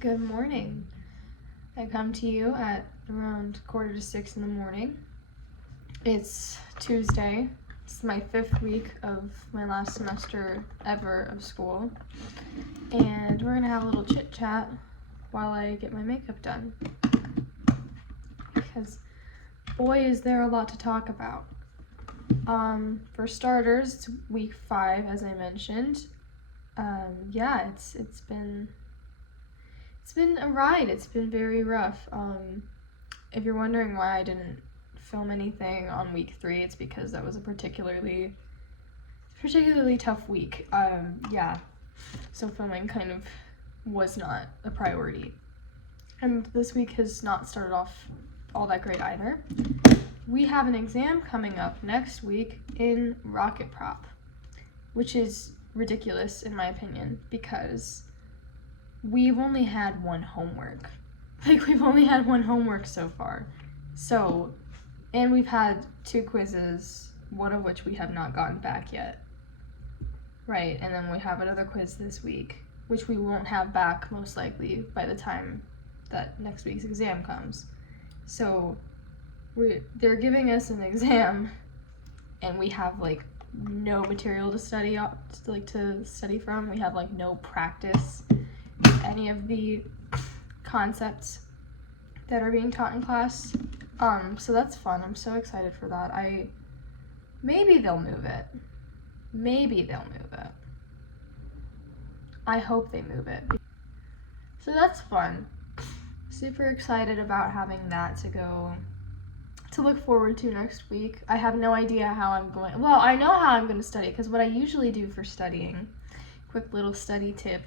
Good morning. I come to you at around 5:45 in the morning. It's Tuesday. It's my 5th week of my last semester ever of school. And we're gonna have a little chit chat while I get my makeup done. Because boy, is there a lot to talk about. For starters, it's week 5, as I mentioned. It's been a ride. It's been very rough. If you're wondering why I didn't film anything on week 3, it's because that was a particularly tough week. So filming kind of was not a priority. And this week has not started off all that great either. We have an exam coming up next week in rocket prop, which is ridiculous in my opinion because we've only had one homework. We've only had one homework so far. And we've had 2 quizzes, one of which we have not gotten back yet. Right, and then we have another quiz this week, which we won't have back most likely by the time that next week's exam comes. So they're giving us an exam and we have no material to study from. We have no practice any of the concepts that are being taught in class. So that's fun. I'm so excited for that. Maybe they'll move it. I hope they move it. So that's fun. Super excited about having that to look forward to next week. I have no idea how I'm going. Well, I know how I'm going to study because what I usually do for studying, quick little study tip,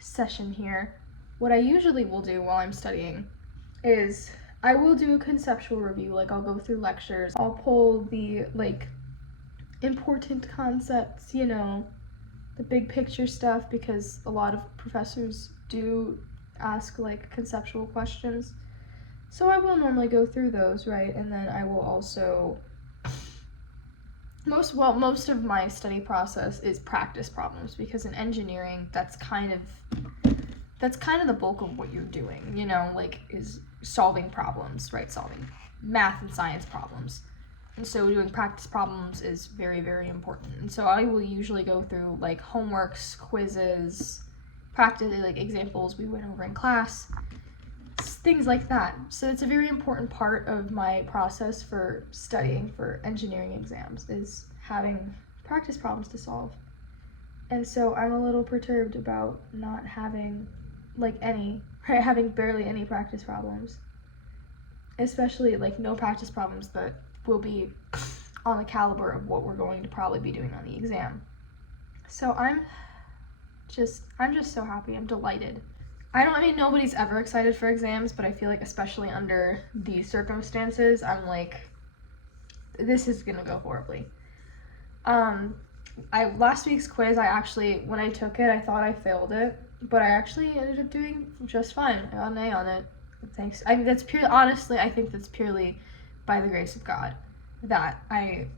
session here. What I usually will do while I'm studying is I will do a conceptual review. I'll go through lectures. I'll pull the important concepts, the big picture stuff, because a lot of professors do ask conceptual questions. So I will normally go through those, right? And then I will also most of my study process is practice problems, because in engineering that's kind of the bulk of what you're doing, is solving problems, right? Solving math and science problems. And so doing practice problems is very, very important. And so I will usually go through homeworks, quizzes, practice examples we went over in class, things like that. So it's a very important part of my process for studying for engineering exams, is having practice problems to solve. And so I'm a little perturbed about not having having barely any practice problems, especially no practice problems that will be on the caliber of what we're going to probably be doing on the exam. So I'm just so happy. I'm delighted. Nobody's ever excited for exams, but I feel especially under these circumstances, I'm this is gonna go horribly. Last week's quiz, when I took it, I thought I failed it, but I actually ended up doing just fine. I got an A on it. Thanks. I think that's purely by the grace of God that I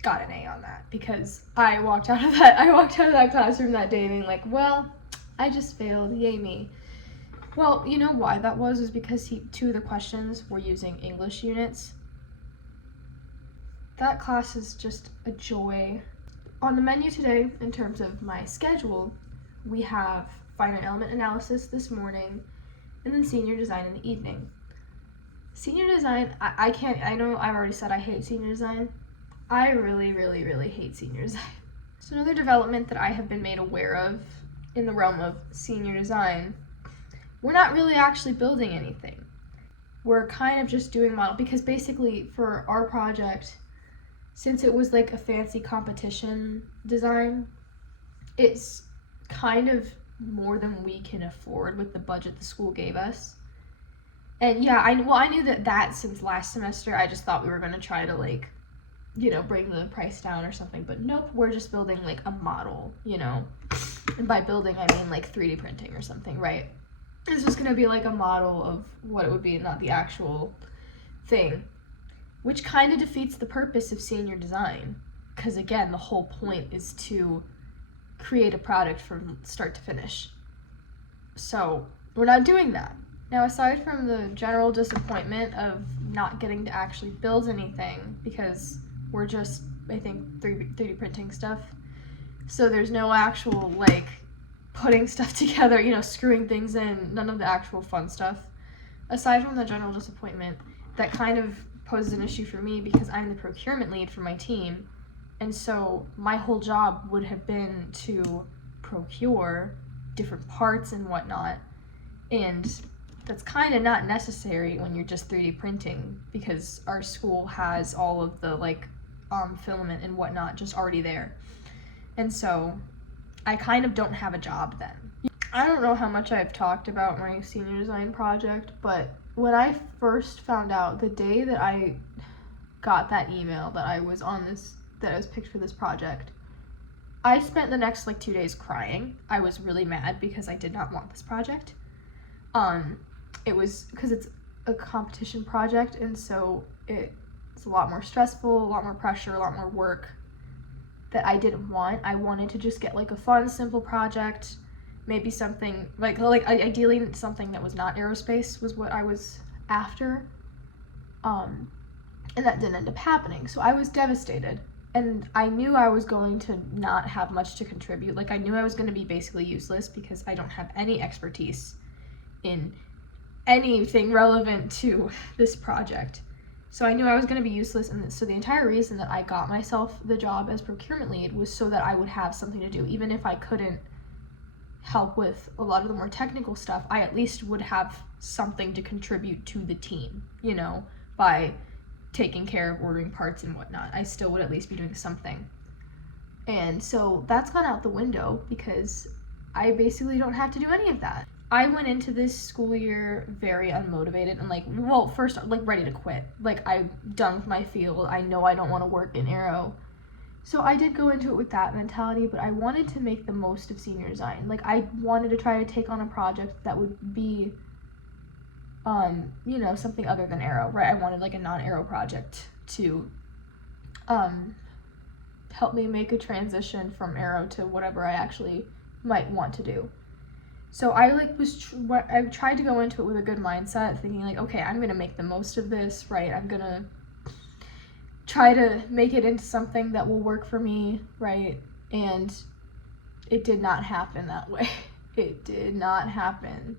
got an A on that, because I walked out of that classroom that day being well, I just failed. Yay me. Well, you know why that was because 2 of the questions were using English units. That class is just a joy. On the menu today, in terms of my schedule, we have finite element analysis this morning, and then senior design in the evening. Senior design, I know I've already said I hate senior design. I really, really, really hate senior design. So another development that I have been made aware of in the realm of senior design, we're not really actually building anything. We're kind of just doing model, because basically for our project, since it was a fancy competition design, it's kind of more than we can afford with the budget the school gave us. And yeah, I knew that since last semester. I just thought we were going to try to bring the price down or something, but nope, we're just building a model, and by building I mean 3D printing or something, right? It's just going to be a model of what it would be, not the actual thing, which kind of defeats the purpose of senior design, because again, the whole point is to create a product from start to finish. So we're not doing that. Now, aside from the general disappointment of not getting to actually build anything, because we're just, I think, 3D printing stuff, so there's no actual, like, putting stuff together, you know, screwing things in, none of the actual fun stuff. Aside from the general disappointment, that kind of poses an issue for me because I'm the procurement lead for my team, and so my whole job would have been to procure different parts and whatnot, and that's kind of not necessary when you're just 3D printing, because our school has all of the, like, filament and whatnot just already there. And so I kind of don't have a job then. I don't know how much I've talked about my senior design project, but when I first found out, the day that I got that email that I was picked for this project, I spent the next, like, 2 days crying. I was really mad because I did not want this project. It was because it's a competition project, and so it's a lot more stressful, a lot more pressure, a lot more work that I didn't want. I wanted to just get, like, a fun, simple project, maybe something like ideally something that was not aerospace was what I was after, and that didn't end up happening. So I was devastated, and I knew I was going to not have much to contribute. Like, I knew I was going to be basically useless because I don't have any expertise in anything relevant to this project. So I knew I was going to be useless, and so the entire reason that I got myself the job as procurement lead was so that I would have something to do. Even if I couldn't help with a lot of the more technical stuff, I at least would have something to contribute to the team, you know, by taking care of ordering parts and whatnot. I still would at least be doing something. And so that's gone out the window because I basically don't have to do any of that. I went into this school year very unmotivated and, like, well, first, like, ready to quit. Like, I'm done with my field. I know I don't want to work in aero. So I did go into it with that mentality, but I wanted to make the most of senior design. Like, I wanted to try to take on a project that would be, you know, something other than aero, right? I wanted, like, a non-aero project to help me make a transition from aero to whatever I actually might want to do. So I, like, I tried to go into it with a good mindset, thinking, like, okay, I'm gonna make the most of this, right? I'm gonna try to make it into something that will work for me, right? And it did not happen that way. It did not happen.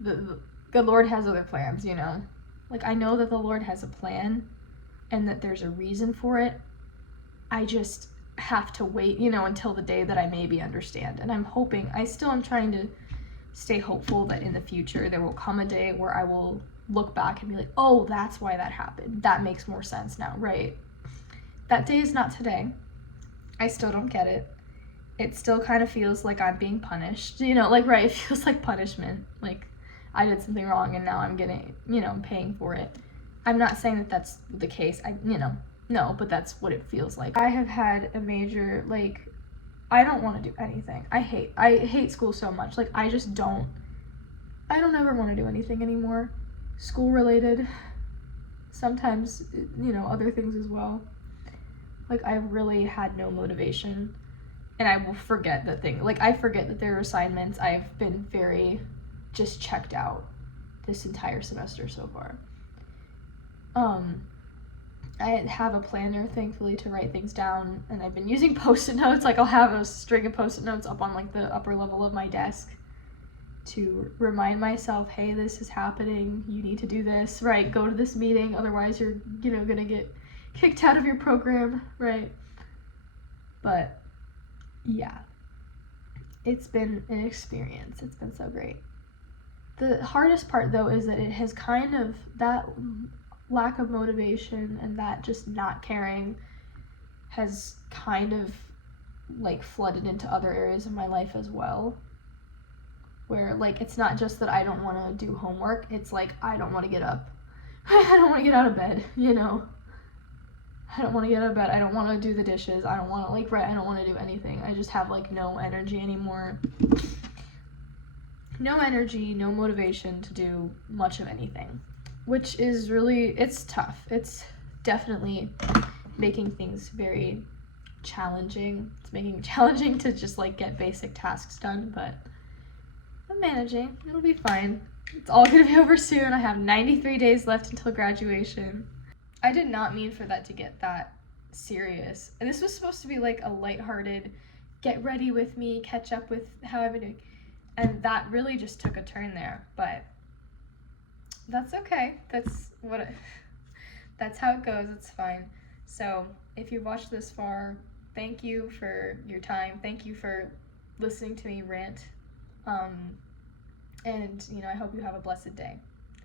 The Lord has other plans, you know? Like, I know that the Lord has a plan and that there's a reason for it. I just have to wait, you know, until the day that I maybe understand. And I'm trying to stay hopeful that in the future there will come a day where I will look back and be like, oh, that's why that happened. That makes more sense now, right? That day is not today. I still don't get it. It still kind of feels like I'm being punished, you know, like, right, it feels like punishment. Like, I did something wrong and now I'm getting, you know, paying for it. I'm not saying that that's the case. No, but that's what it feels like. I have had a major, like, I don't want to do anything. I hate school so much. Like, I don't ever want to do anything anymore. School related. Sometimes, you know, other things as well. Like, I really had no motivation. And I will forget I forget that there are assignments. I've been very just checked out this entire semester so far. I have a planner, thankfully, to write things down, and I've been using Post-it notes. Like, I'll have a string of Post-it notes up on, like, the upper level of my desk to remind myself, hey, this is happening, you need to do this, right? Go to this meeting, otherwise you're, you know, gonna get kicked out of your program, right? But, yeah. It's been an experience. It's been so great. The hardest part, though, is that it has kind of, that lack of motivation and that just not caring has kind of, like, flooded into other areas of my life as well, where, like, it's not just that I don't want to do homework, it's like I don't want to get up. I don't want to get out of bed, you know? I don't want to get out of bed. I don't want to do the dishes. I don't want to, like, I don't want to do anything. I just have, like, no energy anymore. No energy, no motivation to do much of anything. Which is really, it's tough. It's definitely making things very challenging. It's making it challenging to just, like, get basic tasks done, but I'm managing. It'll be fine. It's all gonna be over soon. I have 93 days left until graduation. I did not mean for that to get that serious. And this was supposed to be like a lighthearted, get ready with me, catch up with how I've been doing. And that really just took a turn there. But that's okay. That's how it goes. It's fine. So if you've watched this far, thank you for your time. Thank you for listening to me rant. And I hope you have a blessed day.